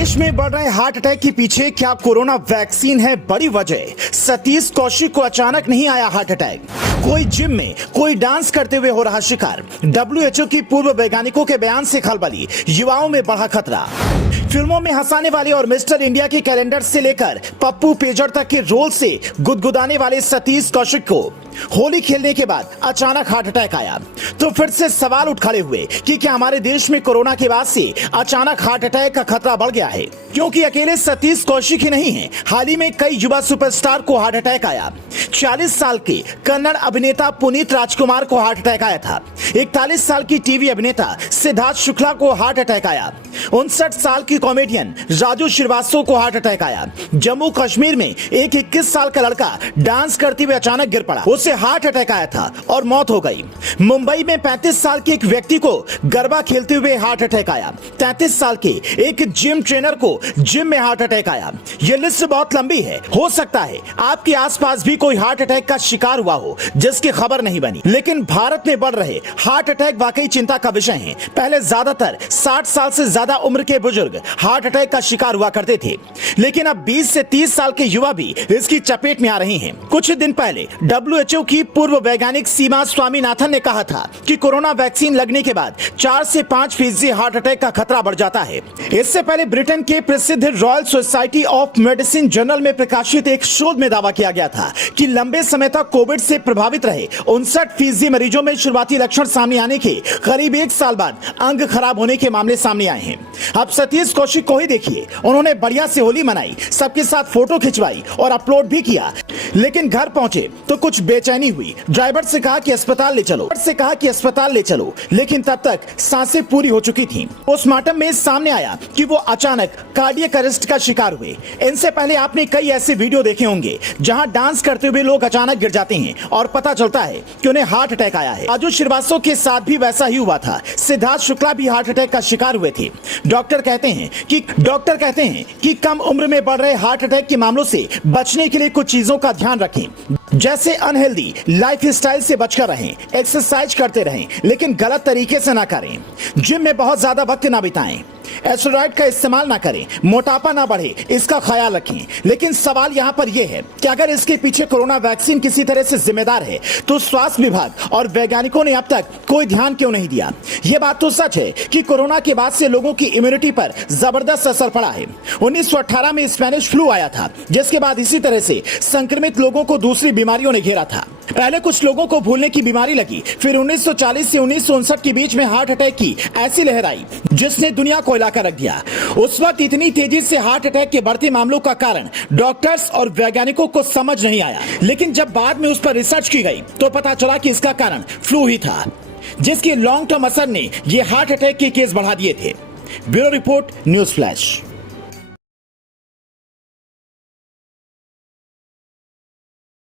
देश में बढ़ रहे हार्ट अटैक के पीछे क्या कोरोना वैक्सीन है बड़ी वजह? सतीश कौशिक को अचानक नहीं आया हार्ट अटैक। कोई जिम में, कोई डांस करते हुए हो रहा शिकार। WHO की पूर्व वैज्ञानिकों के बयान से खलबली, युवाओं में बढ़ा खतरा। फिल्मों में हंसाने वाले और मिस्टर इंडिया के कैलेंडर से लेकर पप्पू पेजर तक के रोल से गुदगुदाने वाले सतीश कौशिक को होली खेलने के बाद अचानक हार्ट अटैक आया तो फिर से सवाल उठ खड़े हुए कि क्या हमारे देश में कोरोना के बाद से अचानक हार्ट अटैक का खतरा बढ़ गया है? क्योंकि अकेले सतीश कौशिक ही नहीं है, हाल ही में कई युवा सुपरस्टार को हार्ट अटैक आया। 40 साल के कन्नड़ अभिनेता पुनीत राजकुमार को हार्ट अटैक आया था। 41 साल की टीवी अभिनेता सिद्धार्थ शुक्ला को हार्ट अटैक आया। 59 साल की कॉमेडियन राजू श्रीवास्तव को हार्ट अटैक आया। जम्मू कश्मीर में एक 21 साल का लड़का डांस करते हुए अचानक गिर पड़ा, उसे हार्ट अटैक आया था और मौत हो गई। मुंबई में 35 साल के एक व्यक्ति को गरबा खेलते हुए हार्ट अटैक आया। 33 साल के एक जिम ट्रेनर को जिम में हार्ट अटैक आया। यह लिस्ट बहुत लंबी है। हो सकता है आपके आसपास भी कोई हार्ट अटैक का शिकार हुआ हो जिसकी खबर नहीं बनी। लेकिन भारत में बढ़ रहे हार्ट अटैक वाकई चिंता का विषय है। पहले ज्यादातर 60 साल से ज्यादा उम्र के बुजुर्ग हार्ट अटैक का शिकार हुआ करते थे, लेकिन अब 20 से 30 साल के युवा भी इसकी चपेट में आ रहे हैं। कुछ दिन पहले WHO की पूर्व वैज्ञानिक सीमा स्वामीनाथन ने कहा था कि कोरोना वैक्सीन लगने के बाद 4 से 5% हार्ट अटैक का खतरा बढ़ जाता है। इससे पहले ब्रिटेन के प्रसिद्ध royal society of medicine journal में प्रकाशित एक शोध में दावा किया गया था कि लंबे समय तक कोविड से प्रभावित रहे 59% मरीजों में शुरुआती लक्षण सामने आने के करीब 1 साल बाद अंग खराब होने के मामले सामने आए हैं। अब सतीश कौशिक को ही देखिए, उन्होंने बढ़िया से होली मनाई, सबके साथ फोटो खिंचवाई और अपलोड भी किया, लेकिन घर पहुंचे तो कुछ बेचैनी हुई। ड्राइवर से कहा कि अस्पताल ले चलो, लेकिन तब तक सांसें पूरी हो चुकी थीं। पोस्टमार्टम में सामने आया कि वो अचानक कार्डियक अरेस्ट का शिकार हुए। इनसे पहले आपने कई ऐसे वीडियो देखे होंगे जहां डांस करते हुए लोग अचानक गिर जाते हैं और पता चलता है कि उन्हें हार्ट अटैक आया है। राजू श्रीवास्तव के साथ भी वैसा ही हुआ था। सिद्धार्थ शुक्ला भी हार्ट अटैक का शिकार हुए थे। डॉक्टर कहते हैं कि कम उम्र में बढ़ रहे हार्ट अटैक के मामलों से बचने के लिए कुछ चीजों का ध्यान रखें, जैसे अनहेल्दी लाइफस्टाइल से बचकर रहें, एक्सरसाइज करते रहें लेकिन गलत तरीके से ना करें, जिम में बहुत ज्यादा वक्त ना बिताएं, एस्टेरॉइड का इस्तेमाल ना करें, मोटापा ना बढ़े, इसका ख्याल रखें। लेकिन सवाल यहाँ पर यह है कि अगर इसके पीछे कोरोना वैक्सीन किसी तरह से जिम्मेदार है तो स्वास्थ्य विभाग और वैज्ञानिकों ने अब तक कोई ध्यान क्यों नहीं दिया? यह बात तो सच है कि कोरोना के बाद से लोगों की इम्यूनिटी पर जबरदस्त असर पड़ा है। 1918 में स्पेनिश फ्लू आया था, जिसके बाद इसी तरह से संक्रमित लोगों को दूसरी बीमारियों ने घेरा था। पहले कुछ लोगों को भूलने की बीमारी लगी, फिर 1940 से 1959 के बीच में हार्ट अटैक की ऐसी लहर आई जिसने दुनिया को हिलाकर रख दिया। उस वक्त इतनी तेजी से हार्ट अटैक के बढ़ते मामलों का कारण डॉक्टर्स और वैज्ञानिकों को समझ नहीं आया, लेकिन जब बाद में उस पर रिसर्च की गई तो पता चला कि इसका कारण फ्लू ही था, जिसके लॉन्ग टर्म असर ने ये हार्ट अटैक के केस बढ़ा दिए थे। Bureau report, news flash.